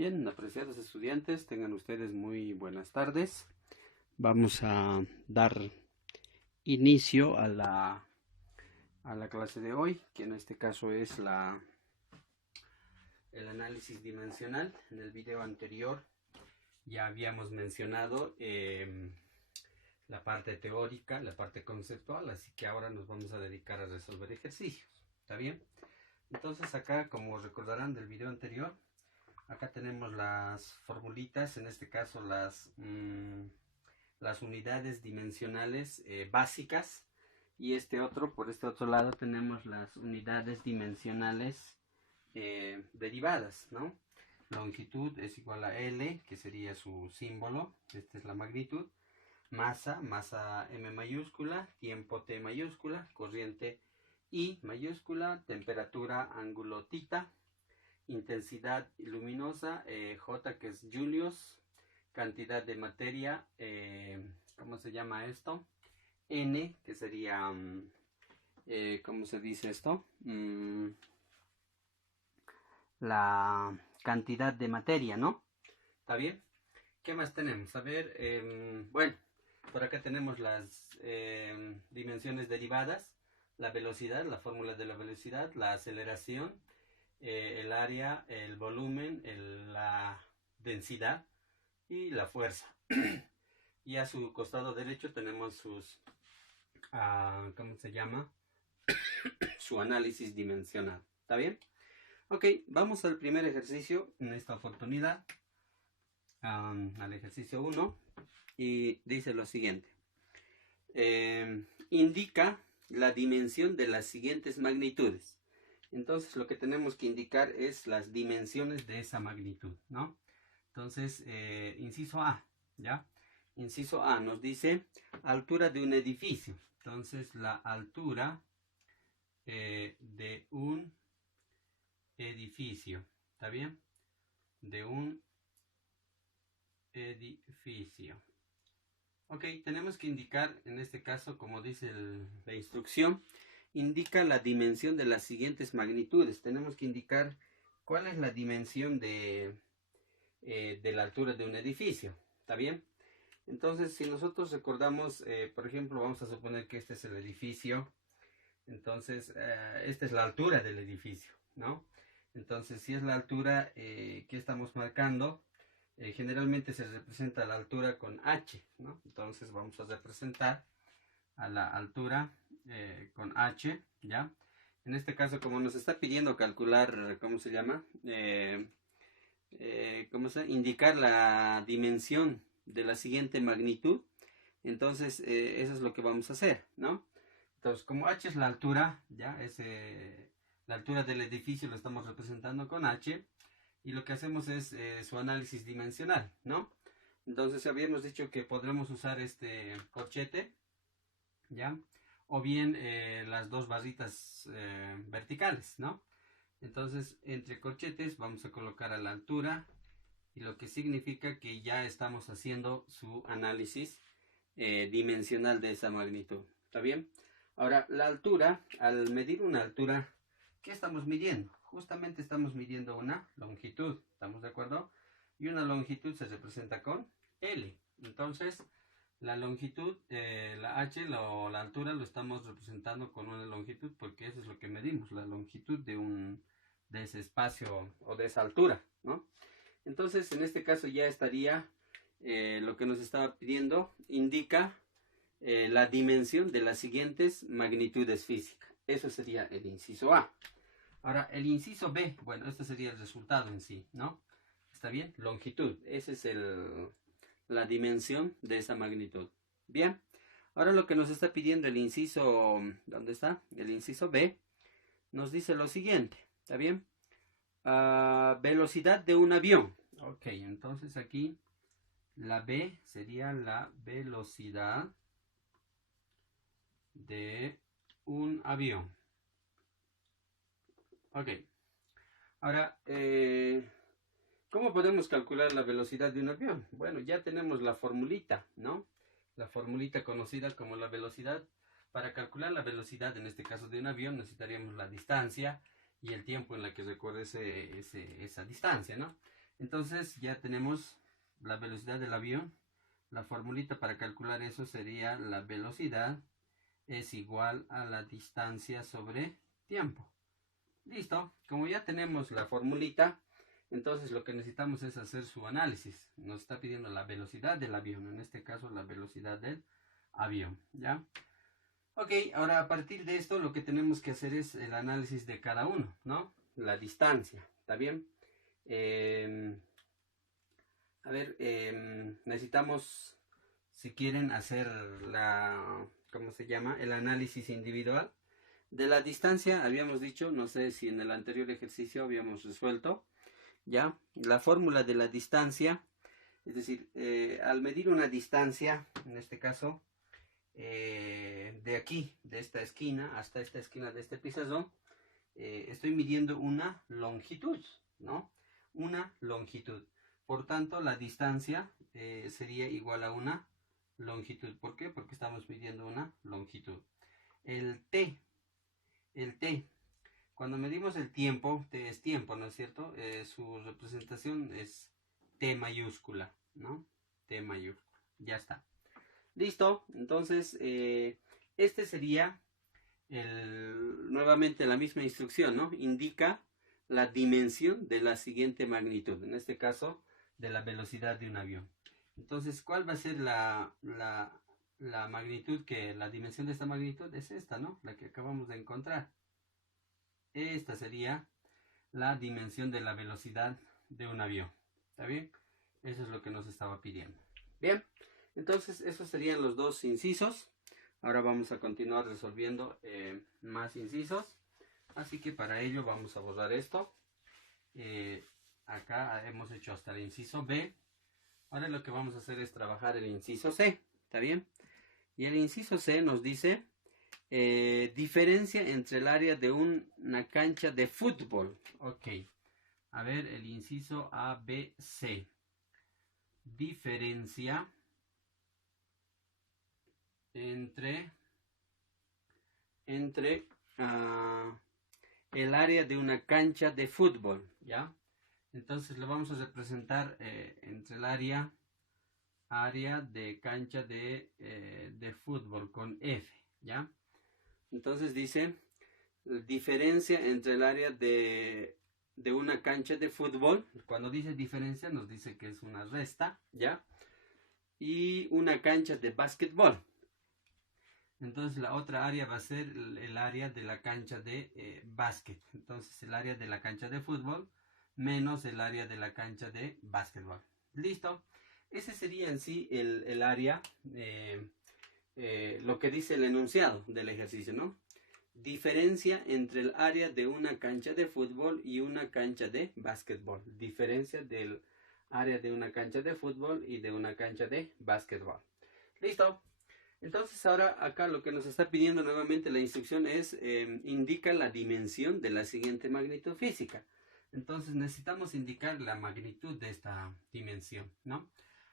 Bien, apreciados estudiantes, tengan ustedes muy buenas tardes. Vamos a dar inicio a la clase de hoy, que en este caso es el análisis dimensional. En el video anterior ya habíamos mencionado la parte teórica, la parte conceptual, así que ahora nos vamos a dedicar a resolver ejercicios. ¿Está bien? Entonces acá, como recordarán del video anterior, acá tenemos las formulitas, en este caso las unidades dimensionales básicas, y por este otro lado tenemos las unidades dimensionales derivadas, ¿no? Longitud es igual a L, que sería su símbolo, esta es la magnitud, masa M mayúscula, tiempo T mayúscula, corriente I mayúscula, temperatura ángulo θ, intensidad luminosa, J, que es Julius, cantidad de materia, ¿cómo se llama esto? N, que sería, ¿cómo se dice esto? La cantidad de materia, ¿no? ¿Está bien? ¿Qué más tenemos? A ver, bueno, por acá tenemos las dimensiones derivadas, la velocidad, la fórmula de la velocidad, la aceleración, el área, el volumen, la densidad y la fuerza. Y a su costado derecho tenemos sus, ¿cómo se llama? Su análisis dimensional. ¿Está bien? Ok, vamos al primer ejercicio en esta oportunidad, al ejercicio 1, y dice lo siguiente. Indica la dimensión de las siguientes magnitudes. Entonces lo que tenemos que indicar es las dimensiones de esa magnitud, ¿no? Entonces, inciso A, ¿ya? Inciso A nos dice altura de un edificio. Entonces, la altura de un edificio, ¿está bien? De un edificio. Ok, tenemos que indicar, en este caso, como dice la instrucción, indica la dimensión de las siguientes magnitudes. Tenemos que indicar cuál es la dimensión de la altura de un edificio. ¿Está bien? Entonces, si nosotros recordamos, por ejemplo, vamos a suponer que este es el edificio. Entonces, esta es la altura del edificio, ¿no? Entonces, si es la altura que estamos marcando, generalmente se representa la altura con H, ¿no? Entonces, vamos a representar a la altura con H, ¿ya? En este caso, como nos está pidiendo calcular, ¿cómo se llama? Indicar la dimensión de la siguiente magnitud. Entonces, eso es lo que vamos a hacer, ¿no? Entonces, como H es la altura, ya es la altura del edificio, lo estamos representando con H, y lo que hacemos es su análisis dimensional, ¿no? Entonces, habíamos dicho que podremos usar este corchete, ¿ya? O bien las dos barritas verticales, ¿no? Entonces, entre corchetes vamos a colocar a la altura, y lo que significa que ya estamos haciendo su análisis dimensional de esa magnitud. ¿Está bien? Ahora, la altura, al medir una altura, ¿qué estamos midiendo? Justamente estamos midiendo una longitud, ¿estamos de acuerdo? Y una longitud se representa con L. Entonces, la longitud, la H, la altura, lo estamos representando con una longitud, porque eso es lo que medimos, la longitud de ese espacio o de esa altura, ¿no? Entonces, en este caso ya estaría lo que nos estaba pidiendo, indica la dimensión de las siguientes magnitudes físicas. Eso sería el inciso A. Ahora, el inciso B, bueno, este sería el resultado en sí, ¿no? ¿Está bien? Longitud, esa es la dimensión de esa magnitud. Bien, ahora lo que nos está pidiendo el inciso, ¿dónde está? El inciso B, nos dice lo siguiente, ¿está bien? Velocidad de un avión. Ok, entonces aquí la B sería la velocidad de un avión. Ok. Ahora, ¿cómo podemos calcular la velocidad de un avión? Bueno, ya tenemos la formulita, ¿no? La formulita conocida como la velocidad. Para calcular la velocidad, en este caso de un avión, necesitaríamos la distancia y el tiempo en la que recorre esa distancia, ¿no? Entonces ya tenemos la velocidad del avión. La formulita para calcular eso sería la velocidad es igual a la distancia sobre tiempo. Listo, como ya tenemos la formulita, entonces lo que necesitamos es hacer su análisis. Nos está pidiendo la velocidad del avión, en este caso la velocidad del avión, ¿ya? Ok, ahora a partir de esto lo que tenemos que hacer es el análisis de cada uno, ¿no? La distancia, ¿está bien? Necesitamos, si quieren hacer ¿cómo se llama? El análisis individual. De la distancia habíamos dicho, no sé si en el anterior ejercicio habíamos resuelto, ¿ya? La fórmula de la distancia, es decir, al medir una distancia, en este caso, de aquí, de esta esquina hasta esta esquina de este pizarrón, estoy midiendo una longitud, ¿no? Una longitud. Por tanto, la distancia sería igual a una longitud. ¿Por qué? Porque estamos midiendo una longitud. El t, cuando medimos el tiempo, t es tiempo, ¿no es cierto? Su representación es t mayúscula, ¿no? T mayúscula. Ya está. Listo. Entonces, este sería nuevamente la misma instrucción, ¿no? Indica la dimensión de la siguiente magnitud, en este caso de la velocidad de un avión. Entonces, ¿cuál va a ser la magnitud la dimensión de esta magnitud? Es esta, ¿no? La que acabamos de encontrar. Esta sería la dimensión de la velocidad de un avión. ¿Está bien? Eso es lo que nos estaba pidiendo. Bien, entonces esos serían los dos incisos. Ahora vamos a continuar resolviendo más incisos. Así que para ello vamos a borrar esto. Acá hemos hecho hasta el inciso B. Ahora lo que vamos a hacer es trabajar el inciso C. ¿Está bien? Y el inciso C nos dice diferencia entre el área de una cancha de fútbol. Ok. A ver, el inciso A, B, C. Diferencia entre el área de una cancha de fútbol, ¿ya? Entonces lo vamos a representar entre el área de cancha de fútbol con F, ¿ya? Entonces dice, diferencia entre el área de una cancha de fútbol. Cuando dice diferencia nos dice que es una resta, ¿ya? Y una cancha de básquetbol. Entonces la otra área va a ser el área de la cancha de básquet. Entonces el área de la cancha de fútbol menos el área de la cancha de básquetbol. ¿Listo? Ese sería en sí el área, lo que dice el enunciado del ejercicio, ¿no? Diferencia entre el área de una cancha de fútbol y una cancha de básquetbol. Diferencia del área de una cancha de fútbol y de una cancha de básquetbol. ¿Listo? Entonces ahora acá lo que nos está pidiendo nuevamente la instrucción es indica la dimensión de la siguiente magnitud física. Entonces necesitamos indicar la magnitud de esta dimensión, ¿no?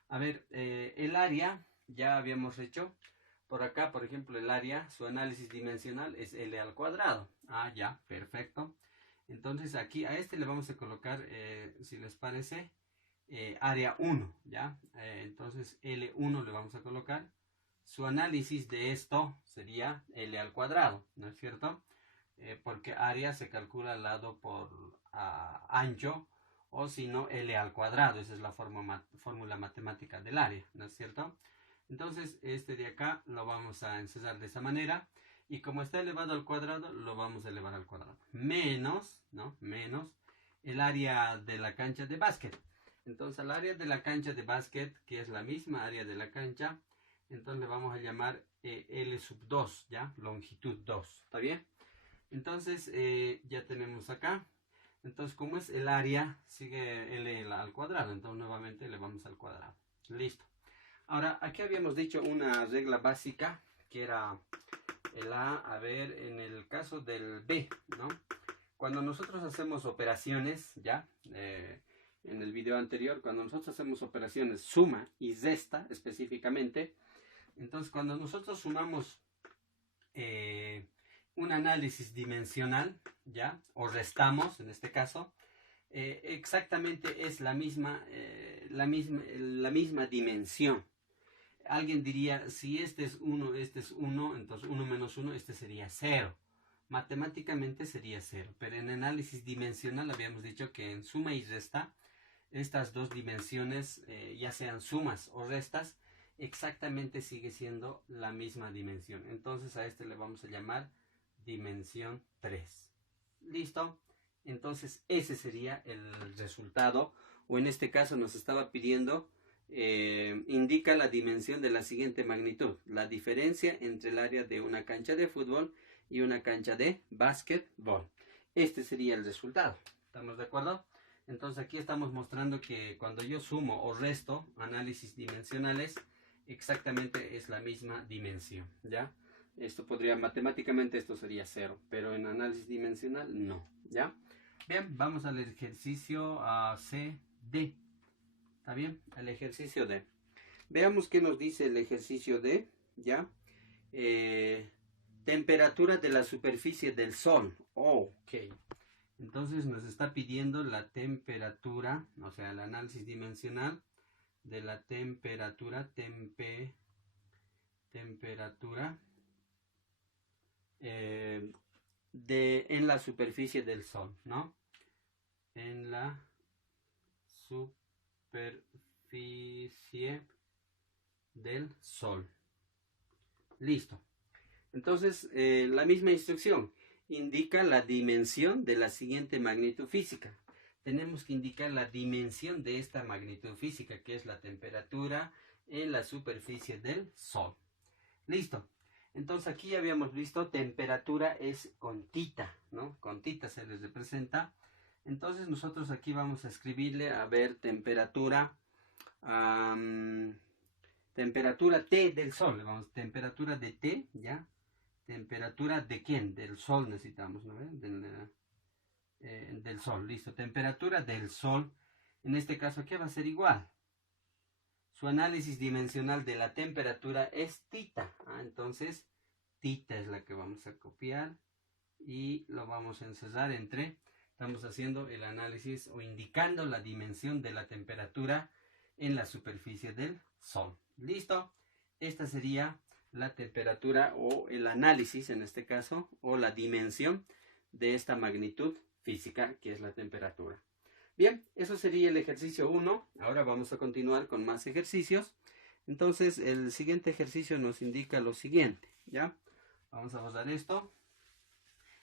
A ver, el área ya habíamos hecho. Por acá, por ejemplo, el área, su análisis dimensional es L al cuadrado. Ah, ya, perfecto. Entonces aquí a este le vamos a colocar, si les parece, área 1, ¿ya? Entonces L1 le vamos a colocar. Su análisis de esto sería L al cuadrado, ¿no es cierto? Porque área se calcula al lado por ancho, o si no, L al cuadrado. Esa es la fórmula matemática del área, ¿no es cierto? Entonces, este de acá lo vamos a encerrar de esa manera. Y como está elevado al cuadrado, lo vamos a elevar al cuadrado. Menos, ¿no? Menos el área de la cancha de básquet. Entonces, el área de la cancha de básquet, que es la misma área de la cancha, entonces le vamos a llamar L sub 2, ¿ya? Longitud 2, ¿está bien? Entonces, ya tenemos acá. Entonces, como es el área, sigue L al cuadrado. Entonces, nuevamente le vamos al cuadrado. Listo. Ahora, aquí habíamos dicho una regla básica, que era el A ver, en el caso del B, ¿no? Cuando nosotros hacemos operaciones, ¿ya? En el video anterior, cuando nosotros hacemos operaciones suma y resta específicamente, entonces cuando nosotros sumamos un análisis dimensional, ¿ya? O restamos, en este caso, exactamente es la misma dimensión. Alguien diría, si este es 1, entonces 1 menos 1, este sería 0. Matemáticamente sería 0, pero en análisis dimensional habíamos dicho que en suma y resta, estas dos dimensiones, ya sean sumas o restas, exactamente sigue siendo la misma dimensión. Entonces a este le vamos a llamar dimensión 3. ¿Listo? Entonces ese sería el resultado, o en este caso nos estaba pidiendo, indica la dimensión de la siguiente magnitud: la diferencia entre el área de una cancha de fútbol y una cancha de básquetbol. Este sería el resultado. ¿Estamos de acuerdo? Entonces aquí estamos mostrando que cuando yo sumo o resto análisis dimensionales, exactamente es la misma dimensión, ¿ya? Esto podría, matemáticamente esto sería 0, pero en análisis dimensional no, ¿ya? Bien, vamos al ejercicio C, D. ¿Está bien? El ejercicio D. Veamos qué nos dice el ejercicio D, ¿ya? Temperatura de la superficie del Sol. Ok. Entonces nos está pidiendo la temperatura, o sea, el análisis dimensional de la temperatura, en la superficie del Sol, ¿no? En la superficie del Sol. Listo. Entonces, la misma instrucción indica la dimensión de la siguiente magnitud física. Tenemos que indicar la dimensión de esta magnitud física, que es la temperatura en la superficie del Sol. Listo. Entonces aquí ya habíamos visto, temperatura es con tita, ¿no? Con tita se les representa. Entonces nosotros aquí vamos a escribirle, a ver, temperatura, temperatura T del Sol. Vamos, temperatura de T, ¿ya? Temperatura de quién? Del Sol necesitamos, ¿no? Del Sol, listo. Temperatura del Sol. En este caso, ¿qué va a ser igual? Su análisis dimensional de la temperatura es tita. Entonces, tita es la que vamos a copiar y lo vamos a encerrar entre. Estamos haciendo el análisis o indicando la dimensión de la temperatura en la superficie del Sol. ¿Listo? Esta sería la temperatura o el análisis, en este caso, o la dimensión de esta magnitud física, que es la temperatura. Bien, eso sería el ejercicio 1. Ahora vamos a continuar con más ejercicios. Entonces, el siguiente ejercicio nos indica lo siguiente, ¿ya? Vamos a borrar esto.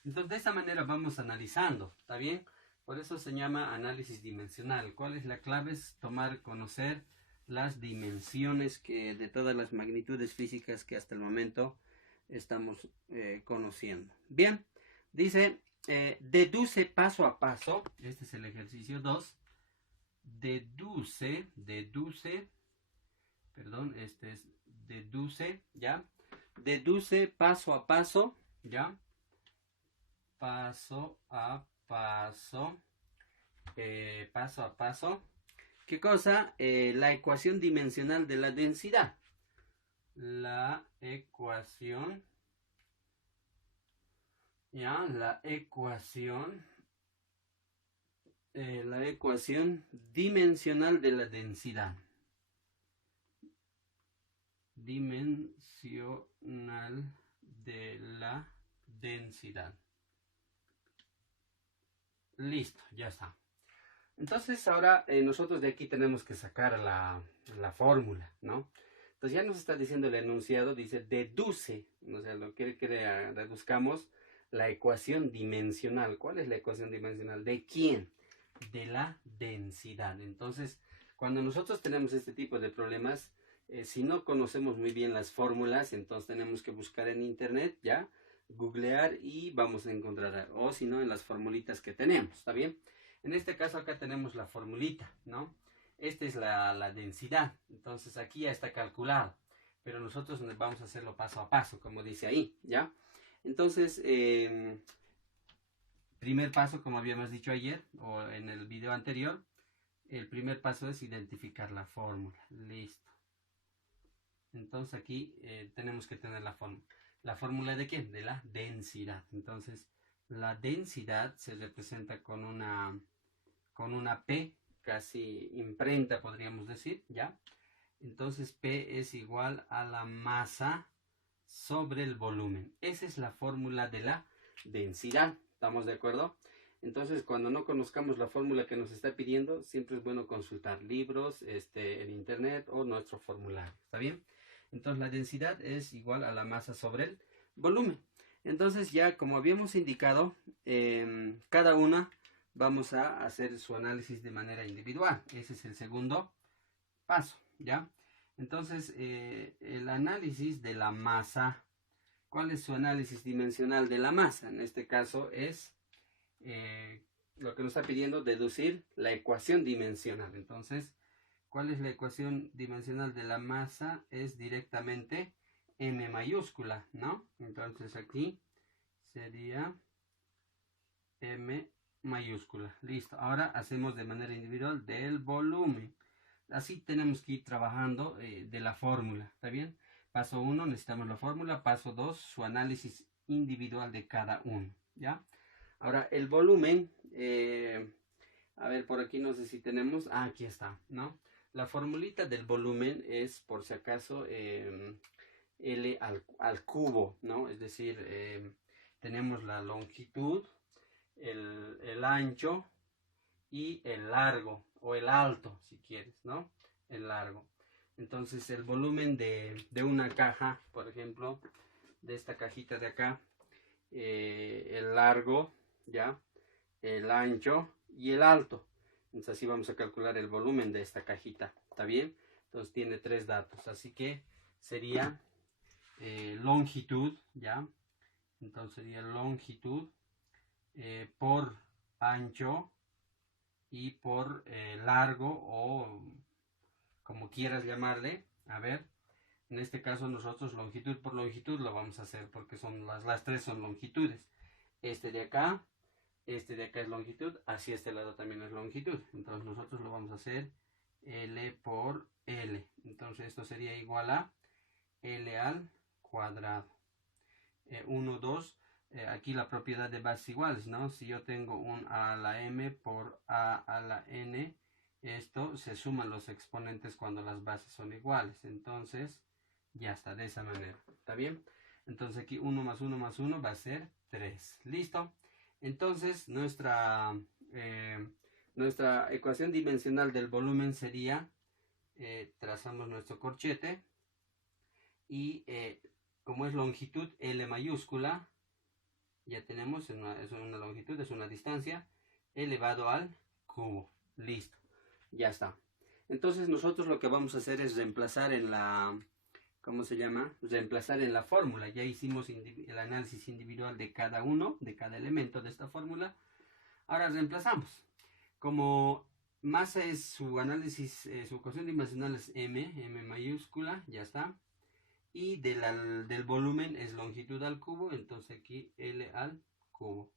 Entonces, de esta manera vamos analizando, ¿está bien? Por eso se llama análisis dimensional. ¿Cuál es la clave? Es conocer las dimensiones de todas las magnitudes físicas que hasta el momento estamos conociendo. Bien, dice, deduce paso a paso. Este es el ejercicio 2. Deduce, ¿ya? Deduce paso a paso, ¿ya? Paso a paso. ¿Qué cosa? La ecuación dimensional de la densidad. La ecuación, ¿ya? La ecuación dimensional de la densidad. Dimensional de la densidad. Listo, ya está. Entonces ahora nosotros de aquí tenemos que sacar la fórmula, ¿no? Entonces ya nos está diciendo el enunciado, dice deduce, o sea, lo que deduzcamos la ecuación dimensional. ¿Cuál es la ecuación dimensional? ¿De quién? De la densidad. Entonces, cuando nosotros tenemos este tipo de problemas, si no conocemos muy bien las fórmulas, entonces tenemos que buscar en internet, ¿ya? Googlear y vamos a encontrar, o si no, en las formulitas que tenemos, ¿está bien? En este caso acá tenemos la formulita, ¿no? Esta es la densidad, entonces aquí ya está calculado, pero nosotros vamos a hacerlo paso a paso, como dice ahí, ¿ya? Entonces, primer paso, como habíamos dicho ayer, o en el video anterior, el primer paso es identificar la fórmula, listo. Entonces aquí tenemos que tener la fórmula. ¿La fórmula de qué? De la densidad. Entonces, la densidad se representa con una con una P casi imprenta, podríamos decir, ¿ya? Entonces P es igual a la masa sobre el volumen. Esa es la fórmula de la densidad, ¿estamos de acuerdo? Entonces, cuando no conozcamos la fórmula que nos está pidiendo, siempre es bueno consultar libros, en internet o nuestro formulario, ¿está bien? Entonces, la densidad es igual a la masa sobre el volumen. Entonces, ya como habíamos indicado, cada una vamos a hacer su análisis de manera individual. Ese es el segundo paso, ¿ya? Entonces, el análisis de la masa, ¿cuál es su análisis dimensional de la masa? En este caso es lo que nos está pidiendo deducir la ecuación dimensional. Entonces, ¿cuál es la ecuación dimensional de la masa? Es directamente M mayúscula, ¿no? Entonces aquí sería M mayúscula. Listo. Ahora hacemos de manera individual del volumen. Así tenemos que ir trabajando de la fórmula, ¿está bien? Paso 1, necesitamos la fórmula. Paso 2, su análisis individual de cada uno, ¿ya? Ahora, el volumen, a ver, por aquí no sé si tenemos, aquí está, ¿no? La formulita del volumen es, por si acaso, L al cubo, ¿no? Es decir, tenemos la longitud, el ancho y el largo, o el alto, si quieres, ¿no? El largo. Entonces, el volumen de una caja, por ejemplo, de esta cajita de acá, el largo, ¿ya? El ancho y el alto. Entonces así vamos a calcular el volumen de esta cajita, ¿está bien? Entonces tiene 3 datos, así que sería longitud, ¿ya? Entonces sería longitud por ancho y por largo, o como quieras llamarle. A ver, en este caso nosotros longitud por longitud lo vamos a hacer porque son las 3 son longitudes. Este de acá es longitud, así este lado también es longitud. Entonces nosotros lo vamos a hacer L por L. Entonces esto sería igual a L al cuadrado. 1, 2, aquí la propiedad de bases iguales, ¿no? Si yo tengo un A a la M por A a la N, esto se suman los exponentes cuando las bases son iguales. Entonces ya está, de esa manera, ¿está bien? Entonces aquí 1 más 1 más 1 va a ser 3. ¿Listo? Entonces nuestra ecuación dimensional del volumen sería, trazamos nuestro corchete y como es longitud L mayúscula, ya tenemos, es una longitud, es una distancia, elevado al cubo. Listo, ya está. Entonces nosotros lo que vamos a hacer es reemplazar en la, ¿cómo se llama? Reemplazar en la fórmula. Ya hicimos el análisis individual de cada uno, de cada elemento de esta fórmula. Ahora reemplazamos. Como masa es su análisis, su ecuación dimensional es M mayúscula, ya está. Y del volumen es longitud al cubo, entonces aquí L al cubo.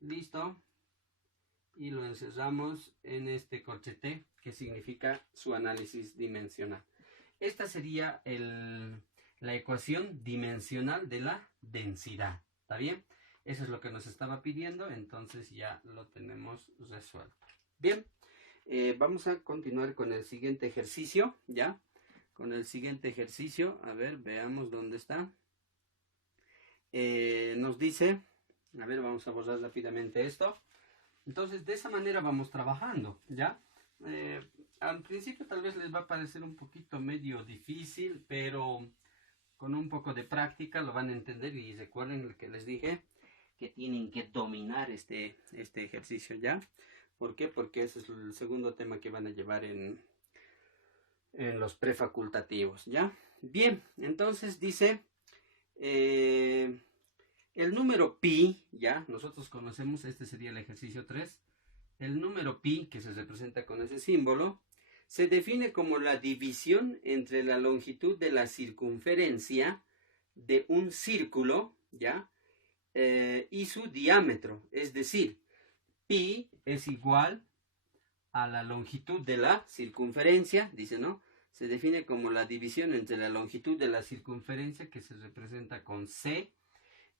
Listo. Y lo encerramos en este corchete, que significa su análisis dimensional. Esta sería la ecuación dimensional de la densidad. ¿Está bien? Eso es lo que nos estaba pidiendo, entonces ya lo tenemos resuelto. Bien, vamos a continuar con el siguiente ejercicio, ¿ya? Con el siguiente ejercicio, a ver, veamos dónde está. Nos dice, a ver, vamos a borrar rápidamente esto. Entonces, de esa manera vamos trabajando, ¿ya? Al principio tal vez les va a parecer un poquito medio difícil, pero con un poco de práctica lo van a entender. Y recuerden lo que les dije, que tienen que dominar este ejercicio, ¿ya? ¿Por qué? Porque ese es el segundo tema que van a llevar en los prefacultativos, ¿ya? Bien, entonces dice, el número pi, ¿ya? Nosotros conocemos, este sería el ejercicio 3, el número pi, que se representa con ese símbolo, se define como la división entre la longitud de la circunferencia de un círculo, ¿ya? Y su diámetro, es decir, pi es igual a la longitud de la circunferencia, dice, ¿no? Se define como la división entre la longitud de la circunferencia, que se representa con C,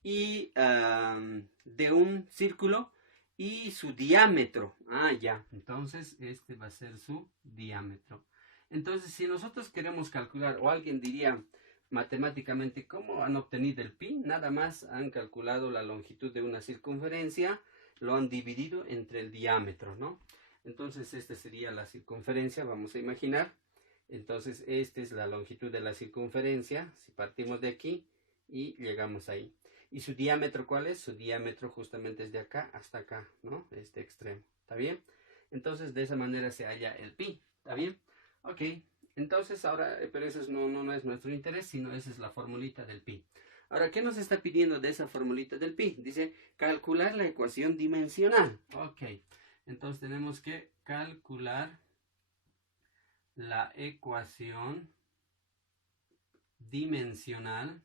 y de un círculo, y su diámetro. Ah, ya. Entonces, este va a ser su diámetro. Entonces, si nosotros queremos calcular, o alguien diría matemáticamente, ¿cómo han obtenido el pi? Nada más han calculado la longitud de una circunferencia, lo han dividido entre el diámetro, ¿no? Entonces, esta sería la circunferencia, vamos a imaginar. Entonces, esta es la longitud de la circunferencia, si partimos de aquí y llegamos ahí. ¿Y su diámetro cuál es? Su diámetro justamente es de acá hasta acá, ¿no? Este extremo, ¿está bien? Entonces, de esa manera se halla el pi, ¿está bien? Ok, entonces ahora, pero eso no es nuestro interés, sino esa es la formulita del pi. Ahora, ¿qué nos está pidiendo de esa formulita del pi? Dice, calcular la ecuación dimensional. Ok, entonces tenemos que calcular la ecuación dimensional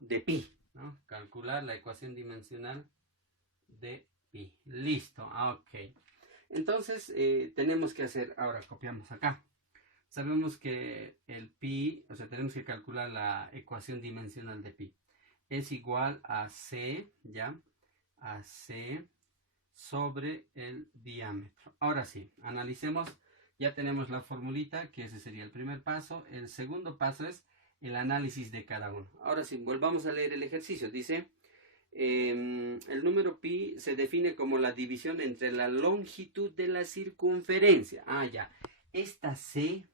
de pi, ¿no? Calcular la ecuación dimensional de pi. Listo, ok. Entonces, tenemos que hacer, ahora copiamos acá. Sabemos que el pi, o sea, tenemos que calcular la ecuación dimensional de pi. Es igual a c, ¿ya? A c sobre el diámetro. Ahora sí, analicemos. Ya tenemos la formulita, que ese sería el primer paso. El segundo paso es el análisis de cada uno. Ahora sí, volvamos a leer el ejercicio. Dice, el número pi se define como la división entre la longitud de la circunferencia. Ah, ya. Esta C,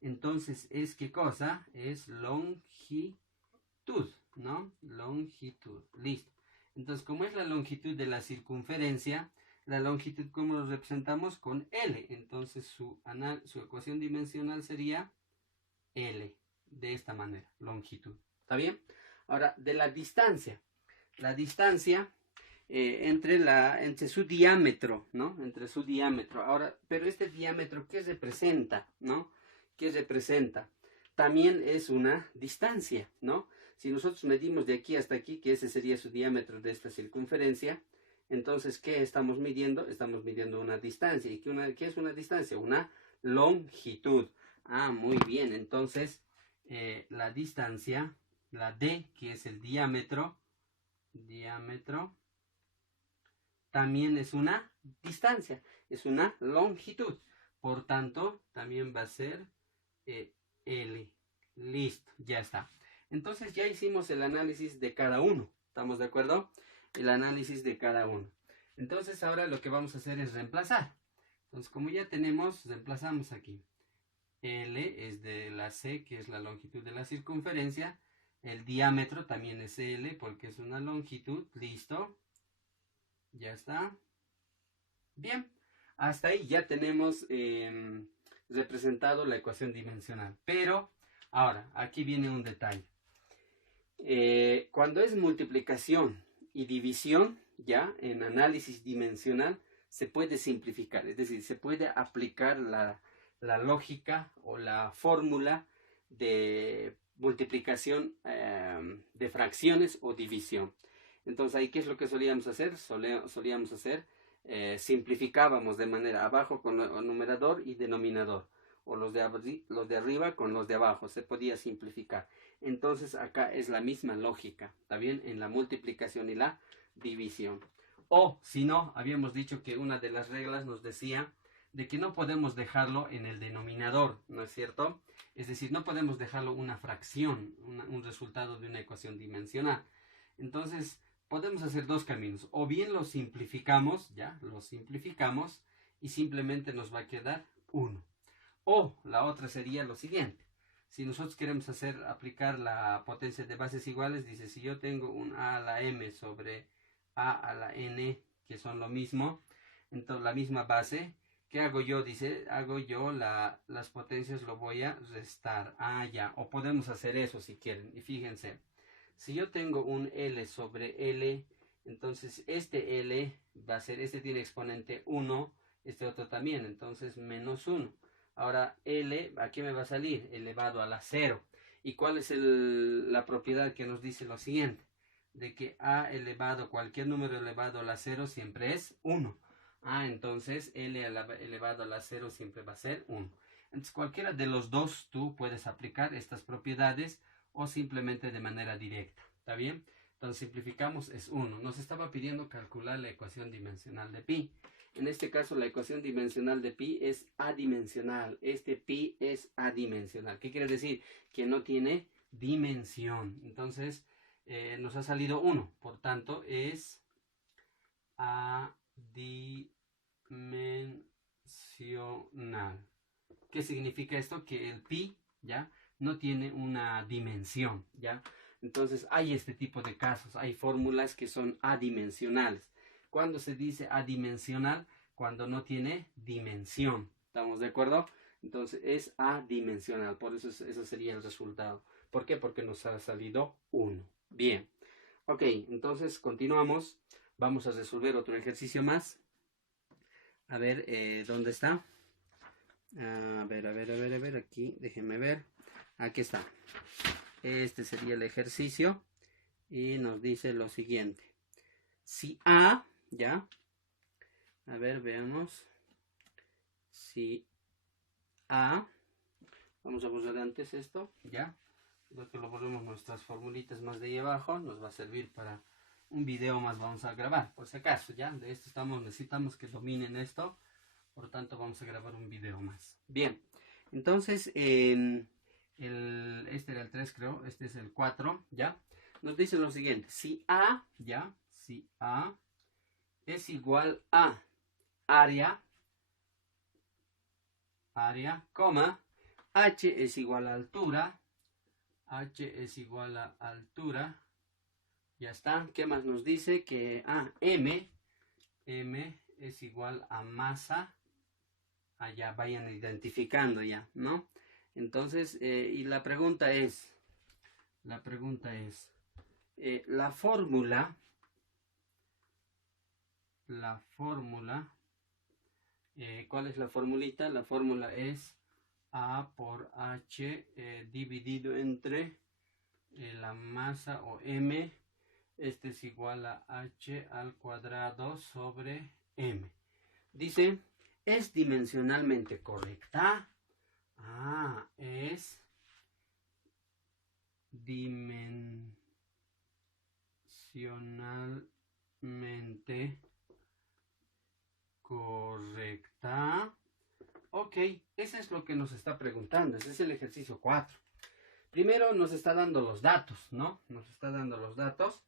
entonces es ¿qué cosa? Es longitud, ¿no? Longitud. Listo. Entonces, como es la longitud de la circunferencia, la longitud, ¿cómo lo representamos? Con L. Entonces, su ecuación dimensional sería L. De esta manera, longitud. ¿Está bien? Ahora, de la distancia. La distancia entre su diámetro, ¿no? Entre su diámetro. Ahora, pero este diámetro, ¿qué representa? ¿No? ¿Qué representa? También es una distancia, ¿no? Si nosotros medimos de aquí hasta aquí, que ese sería su diámetro de esta circunferencia, entonces, ¿qué estamos midiendo? Estamos midiendo una distancia. ¿Y qué es una distancia? Una longitud. Ah, muy bien. Entonces, la distancia, la D, que es el diámetro, también es una distancia, es una longitud. Por tanto, también va a ser L. Listo, ya está. Entonces ya hicimos el análisis de cada uno. ¿Estamos de acuerdo? El análisis de cada uno. Entonces ahora lo que vamos a hacer es reemplazar. Entonces como ya tenemos, reemplazamos aquí. L es de la C, que es la longitud de la circunferencia. El diámetro también es L porque es una longitud. Listo. Ya está. Bien. Hasta ahí ya tenemos representado la ecuación dimensional. Pero ahora, aquí viene un detalle. Cuando es multiplicación y división, ya en análisis dimensional, se puede simplificar. Es decir, se puede aplicar la lógica o la fórmula de multiplicación de fracciones o división. Entonces, ahí, ¿qué es lo que solíamos hacer? Solíamos hacer, simplificábamos de manera abajo con el numerador y denominador, o los de arriba con los de abajo, se podía simplificar. Entonces, acá es la misma lógica, ¿está bien? En la multiplicación y la división. O, si no, habíamos dicho que una de las reglas nos decía de que no podemos dejarlo en el denominador, ¿no es cierto? Es decir, no podemos dejarlo una fracción, un resultado de una ecuación dimensional. Entonces, podemos hacer dos caminos. O bien lo simplificamos, ya, lo simplificamos y simplemente nos va a quedar 1. O la otra sería lo siguiente. Si nosotros queremos aplicar la potencia de bases iguales, dice, si yo tengo un a a la m sobre a a la n, que son lo mismo, entonces la misma base, ¿qué hago yo? Dice, hago yo las potencias, lo voy a restar. Ah, ya. O podemos hacer eso si quieren. Y fíjense, si yo tengo un L sobre L, entonces este L va a ser, este tiene exponente 1, este otro también, entonces menos 1. Ahora L, ¿aquí me va a salir? Elevado a la 0. ¿Y cuál es la propiedad que nos dice lo siguiente? De que A elevado, cualquier número elevado a la 0 siempre es 1. Ah, entonces L elevado a la 0 siempre va a ser 1. Entonces, cualquiera de los dos tú puedes aplicar estas propiedades o simplemente de manera directa. ¿Está bien? Entonces, simplificamos, es 1. Nos estaba pidiendo calcular la ecuación dimensional de pi. En este caso, la ecuación dimensional de pi es adimensional. Este pi es adimensional. ¿Qué quiere decir? Que no tiene dimensión. Entonces, nos ha salido 1. Por tanto, es adimensional. ¿Qué significa esto? Que el pi, ¿ya?, no tiene una dimensión, ¿ya? Entonces, hay este tipo de casos. Hay fórmulas que son adimensionales. ¿Cuándo se dice adimensional? Cuando no tiene dimensión. ¿Estamos de acuerdo? Entonces, es adimensional. Por eso ese sería el resultado. ¿Por qué? Porque nos ha salido 1. Bien. Ok, entonces continuamos. Vamos a resolver otro ejercicio más. A ver, ¿dónde está? A ver, aquí, déjenme ver. Aquí está. Este sería el ejercicio. Y nos dice lo siguiente. Si A, ¿ya? A ver, veamos. Si A, vamos a borrar antes esto, ¿ya? Lo que lo volvemos nuestras formulitas más de ahí abajo, nos va a servir para un video más vamos a grabar, por si acaso, ¿ya? De esto necesitamos que dominen esto, por lo tanto vamos a grabar un video más. Bien, entonces, este era el 3 creo, este es el 4, ¿ya? Nos dice lo siguiente, si A, ¿ya? Si A es igual a área, coma, H es igual a altura, H es igual a altura, ya está. ¿Qué más nos dice? Que M es igual a masa, allá vayan identificando ya, ¿no? Entonces, y la pregunta es, la fórmula, ¿cuál es la formulita? La fórmula es A por H dividido entre la masa o M, este es igual a H al cuadrado sobre M. Dice, ¿es dimensionalmente correcta? Es dimensionalmente correcta. Ok, eso es lo que nos está preguntando. Ese es el ejercicio 4. Primero nos está dando los datos, ¿no? Nos está dando los datos.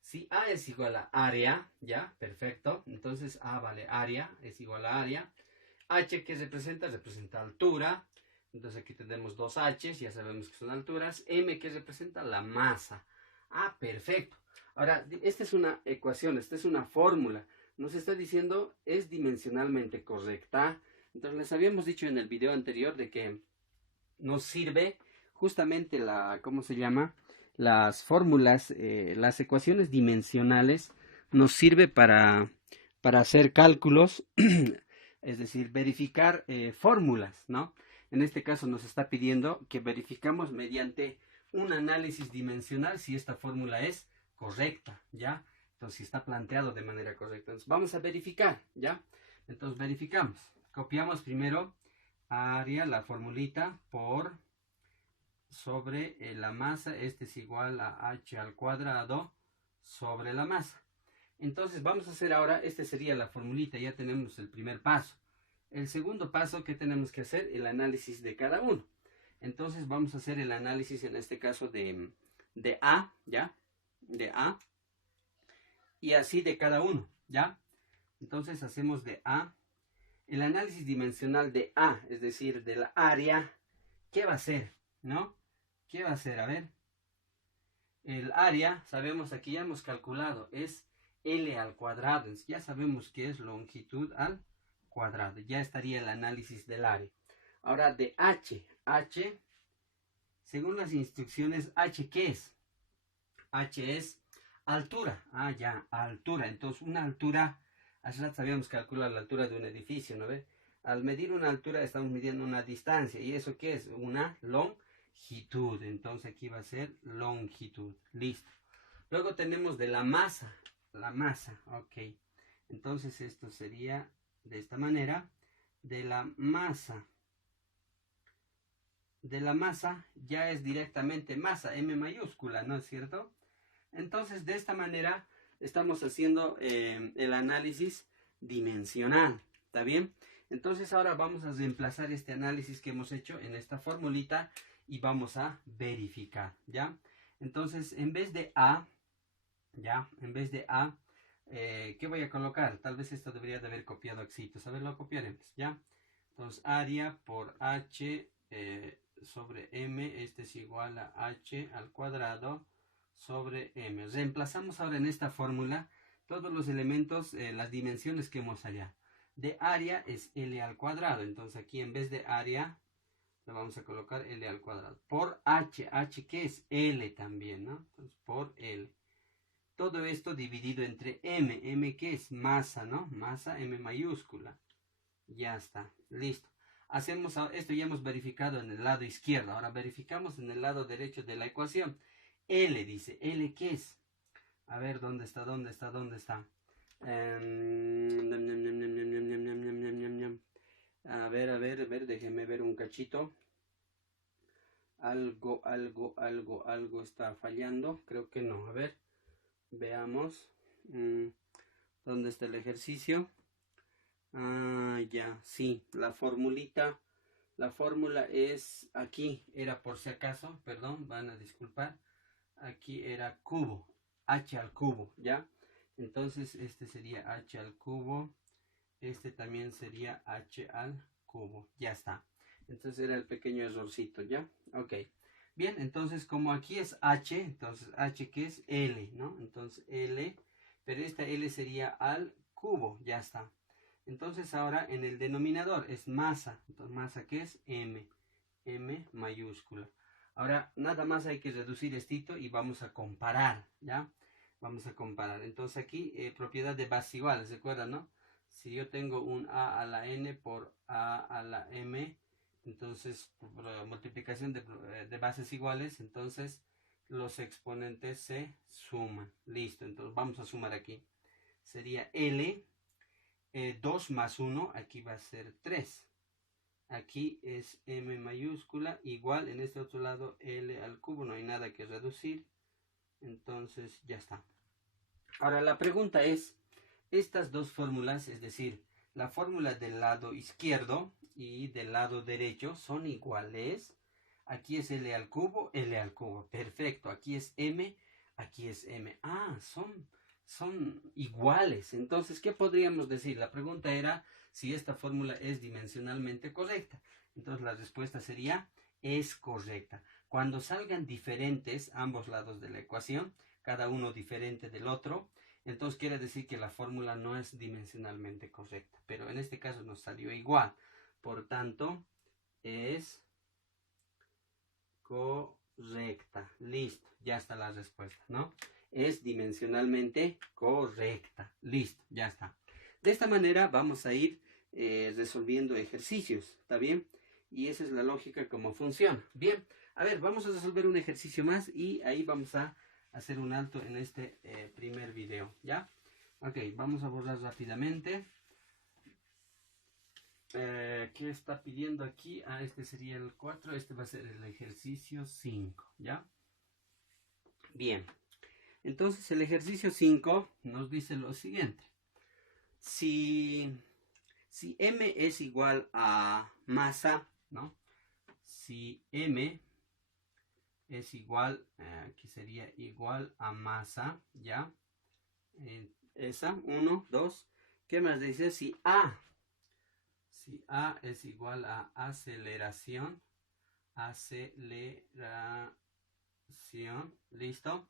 Si A es igual a área, ¿ya? Perfecto. Entonces A vale área, es igual a área. H, ¿qué representa? Representa altura. Entonces aquí tenemos dos H's, ya sabemos que son alturas. M, ¿qué representa? La masa. Perfecto. Ahora, esta es una ecuación, esta es una fórmula. Nos está diciendo, es dimensionalmente correcta. Entonces les habíamos dicho en el video anterior de que nos sirve justamente ¿cómo se llama? Las fórmulas, las ecuaciones dimensionales nos sirve para hacer cálculos, es decir, verificar fórmulas, ¿no? En este caso nos está pidiendo que verificamos mediante un análisis dimensional si esta fórmula es correcta, ¿ya? Entonces, si está planteado de manera correcta. Entonces, vamos a verificar, ¿ya? Entonces, verificamos. Copiamos primero área, la formulita, por sobre la masa. Este es igual a H al cuadrado sobre la masa. Entonces, vamos a hacer ahora, este sería la formulita, ya tenemos el primer paso. El segundo paso, ¿qué tenemos que hacer? El análisis de cada uno. Entonces, vamos a hacer el análisis, en este caso, de A, ¿ya? De A. Y así de cada uno, ¿ya? Entonces, hacemos de A. El análisis dimensional de A, es decir, de la área, ¿qué va a ser? ¿No? ¿Qué va a ser? A ver. El área, sabemos, aquí ya hemos calculado, es L al cuadrado. Entonces, ya sabemos que es longitud al cuadrado. Ya estaría el análisis del área. Ahora de H. H, según las instrucciones, H, ¿qué es? H es altura. Ya, altura. Entonces, una altura, hace rato sabíamos calcular la altura de un edificio, ¿no ve? Al medir una altura estamos midiendo una distancia. ¿Y eso qué es? Una longitud. Entonces aquí va a ser longitud. Listo. Luego tenemos de la masa. La masa, ok. Entonces esto sería de esta manera. De la masa. de la masa ya es directamente masa, M mayúscula, ¿no es cierto? Entonces, de esta manera estamos haciendo el análisis dimensional, ¿está bien? Entonces, ahora vamos a reemplazar este análisis que hemos hecho en esta formulita y vamos a verificar, ¿ya? Entonces, en vez de A, ¿ya? En vez de A, ¿qué voy a colocar? Tal vez esto debería de haber copiado Axitos. A ver, lo copiaremos, ¿ya? Entonces, área por H sobre M, este es igual a H al cuadrado sobre M. Reemplazamos ahora en esta fórmula todos los elementos, las dimensiones que hemos hallado. De área es L al cuadrado. Entonces, aquí en vez de área, le vamos a colocar L al cuadrado. Por H, H que es L también, ¿no? Entonces, por L. Todo esto dividido entre M. M que es masa, ¿no? Masa M mayúscula. Ya está, listo. Hacemos esto, ya hemos verificado en el lado izquierdo. Ahora verificamos en el lado derecho de la ecuación. L dice, ¿L qué es? A ver, ¿dónde está? ¿Dónde está? ¿Dónde está? A ver, déjeme ver un cachito. Algo está fallando. Creo que no. A ver, veamos. ¿Dónde está el ejercicio? Ah, ya, sí, la formulita. La fórmula es aquí, era por si acaso, perdón, van a disculpar. Aquí era cubo, h al cubo, ¿ya? Entonces este sería h al cubo, este también sería h al cubo, ya está. Entonces era el pequeño errorcito, ¿ya? Ok. Bien, entonces como aquí es h, entonces h que es L, ¿no? Entonces L, pero esta L sería al cubo, ya está. Entonces ahora en el denominador es masa, entonces masa que es M, M mayúscula. Ahora nada más hay que reducir esto y vamos a comparar, ¿ya? Vamos a comparar. Entonces aquí propiedad de bases iguales, ¿recuerdan, no? Si yo tengo un A a la N por A a la M, entonces por multiplicación de bases iguales, entonces los exponentes se suman. Listo, entonces vamos a sumar aquí. Sería L, 2 más 1, aquí va a ser 3. Aquí es M mayúscula, igual en este otro lado L al cubo, no hay nada que reducir. Entonces ya está. Ahora la pregunta es, estas dos fórmulas, es decir, la fórmula del lado izquierdo y del lado derecho son iguales. Aquí es L al cubo, L al cubo. Perfecto. Aquí es M, aquí es M. Ah, son iguales. Entonces, ¿qué podríamos decir? La pregunta era si esta fórmula es dimensionalmente correcta. Entonces, la respuesta sería es correcta. Cuando salgan diferentes ambos lados de la ecuación, cada uno diferente del otro, entonces quiere decir que la fórmula no es dimensionalmente correcta. Pero en este caso nos salió igual. Por tanto, es correcta. Listo, ya está la respuesta, ¿no? Es dimensionalmente correcta. Listo, ya está. De esta manera vamos a ir resolviendo ejercicios, ¿está bien? Y esa es la lógica como funciona. Bien, a ver, vamos a resolver un ejercicio más y ahí vamos a hacer un alto en este primer video, ¿ya? Ok, vamos a borrar rápidamente. ¿Qué está pidiendo aquí? Ah, este sería el 4, este va a ser el ejercicio 5, ¿ya? Bien, entonces el ejercicio 5 nos dice lo siguiente. Si M es igual a masa, ¿no? Si M es igual, aquí sería igual a masa, ¿ya? Esa, 1, 2. ¿Qué más dice? Si A es igual a aceleración, ¿listo?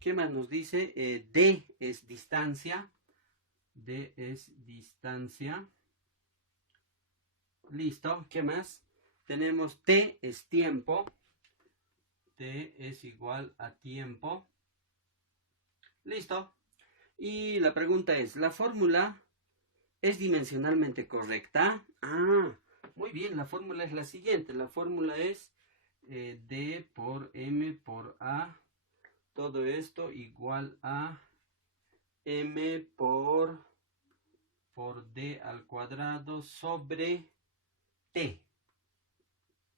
¿Qué más nos dice? D es distancia, ¿listo? ¿Qué más? Tenemos T es tiempo, T es igual a tiempo, ¿listo? Y la pregunta es, ¿la fórmula es dimensionalmente correcta? Ah, muy bien, la fórmula es la siguiente. La fórmula es D por M por A. Todo esto igual a M por D al cuadrado sobre T.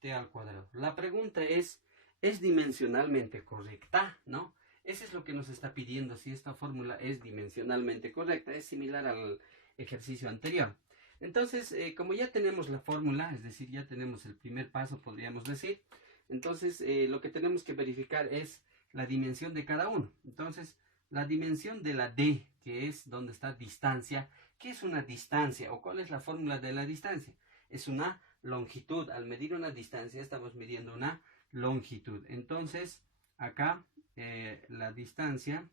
t al cuadrado. La pregunta ¿es dimensionalmente correcta? ¿No? Eso es lo que nos está pidiendo, si esta fórmula es dimensionalmente correcta. Es similar al ejercicio anterior. Entonces, como ya tenemos la fórmula, es decir, ya tenemos el primer paso, podríamos decir. Entonces, lo que tenemos que verificar es la dimensión de cada uno. Entonces, la dimensión de la D, que es donde está distancia. ¿Qué es una distancia? ¿O cuál es la fórmula de la distancia? Es una longitud. Al medir una distancia, estamos midiendo una longitud. Entonces, acá la distancia,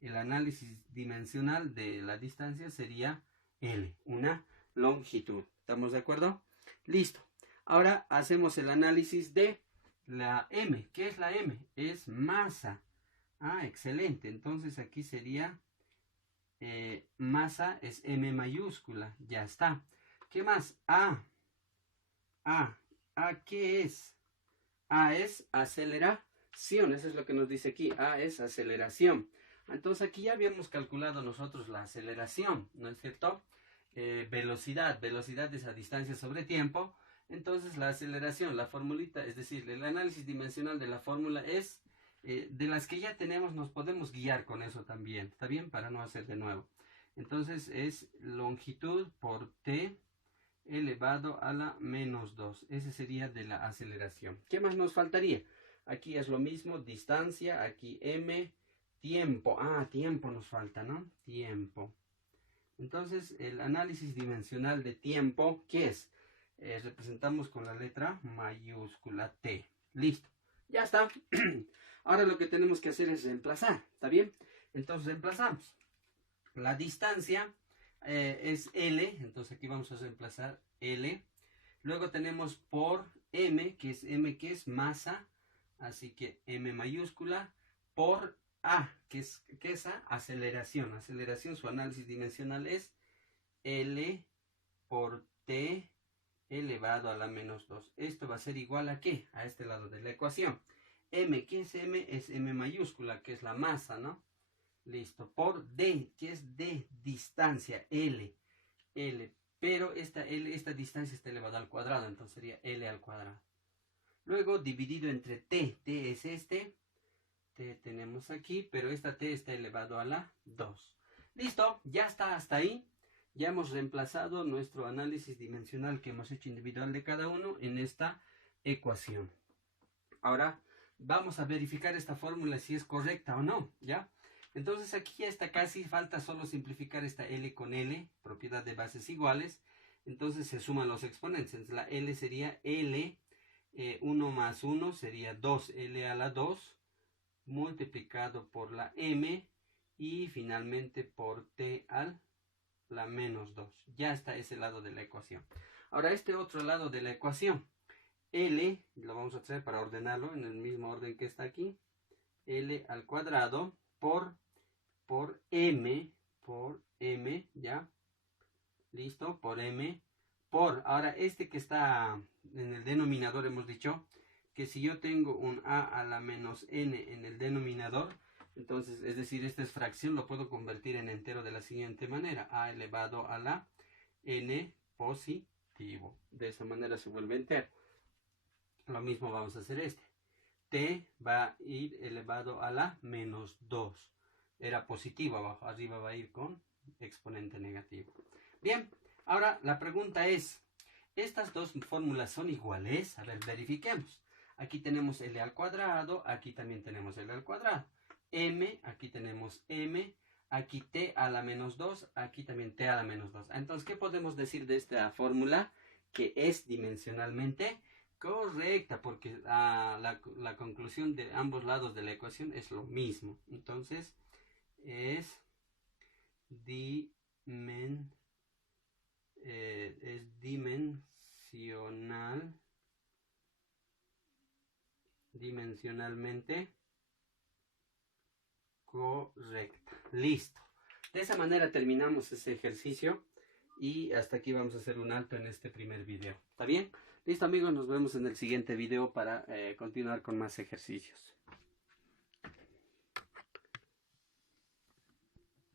el análisis dimensional de la distancia sería L, una longitud. ¿Estamos de acuerdo? Listo. Ahora hacemos el análisis de la M. ¿Qué es la M? Es masa. Ah, excelente. Entonces aquí sería masa es M mayúscula. Ya está. ¿Qué más? A, ¿qué es? A es aceleración. Eso es lo que nos dice aquí. A es aceleración. Entonces aquí ya habíamos calculado nosotros la aceleración, ¿no es cierto? Velocidad es a distancia sobre tiempo. Entonces la aceleración, la formulita, es decir, el análisis dimensional de la fórmula es, de las que ya tenemos, nos podemos guiar con eso también, ¿está bien? Para no hacer de nuevo. Entonces es longitud por t elevado a la menos 2. Ese sería de la aceleración. ¿Qué más nos faltaría? Aquí es lo mismo, distancia, aquí m, tiempo. Ah, tiempo nos falta, ¿no? Tiempo. Entonces, el análisis dimensional de tiempo, ¿qué es? Representamos con la letra mayúscula T. Listo. Ya está. Ahora lo que tenemos que hacer es reemplazar. ¿Está bien? Entonces, reemplazamos. La distancia es L. Entonces, aquí vamos a reemplazar L. Luego tenemos por M, que es masa. Así que M mayúscula por A, que es esa aceleración. Aceleración, su análisis dimensional es L por T elevado a la menos 2. Esto va a ser igual a ¿qué? A este lado de la ecuación. M, ¿qué es M? Es M mayúscula, que es la masa, ¿no? Listo. Por D, que es D, distancia, L. Pero esta distancia está elevada al cuadrado, entonces sería L al cuadrado. Luego dividido entre T. T es este. T tenemos aquí, pero esta T está elevado a la 2. Listo, ya está hasta ahí. Ya hemos reemplazado nuestro análisis dimensional que hemos hecho individual de cada uno en esta ecuación. Ahora vamos a verificar esta fórmula si es correcta o no, ¿ya? Entonces aquí ya está casi, falta solo simplificar esta L con L, propiedad de bases iguales. Entonces se suman los exponentes. La L sería L, 1 más 1 sería 2L a la 2, multiplicado por la M y finalmente por T a la menos 2. Ya está ese lado de la ecuación. Ahora este otro lado de la ecuación. L, lo vamos a hacer para ordenarlo en el mismo orden que está aquí. L al cuadrado por M, ¿ya? Listo, por M, ahora este que está en el denominador hemos dicho que si yo tengo un A a la menos N en el denominador, entonces, es decir, esta es fracción, lo puedo convertir en entero de la siguiente manera, A elevado a la N positivo. De esa manera se vuelve entero. Lo mismo vamos a hacer este. T va a ir elevado a la menos 2. Era positivo abajo, arriba va a ir con exponente negativo. Bien, ahora la pregunta es, ¿estas dos fórmulas son iguales? A ver, verifiquemos. Aquí tenemos L al cuadrado, aquí también tenemos L al cuadrado. M, aquí tenemos M, aquí T a la menos 2, aquí también T a la menos 2. Entonces, ¿qué podemos decir de esta fórmula? Que es dimensionalmente correcta, porque la conclusión de ambos lados de la ecuación es lo mismo. Entonces, es dimensionalmente correcta. Listo. De esa manera terminamos ese ejercicio y hasta aquí vamos a hacer un alto en este primer video. ¿Está bien? Listo amigos, nos vemos en el siguiente video para continuar con más ejercicios.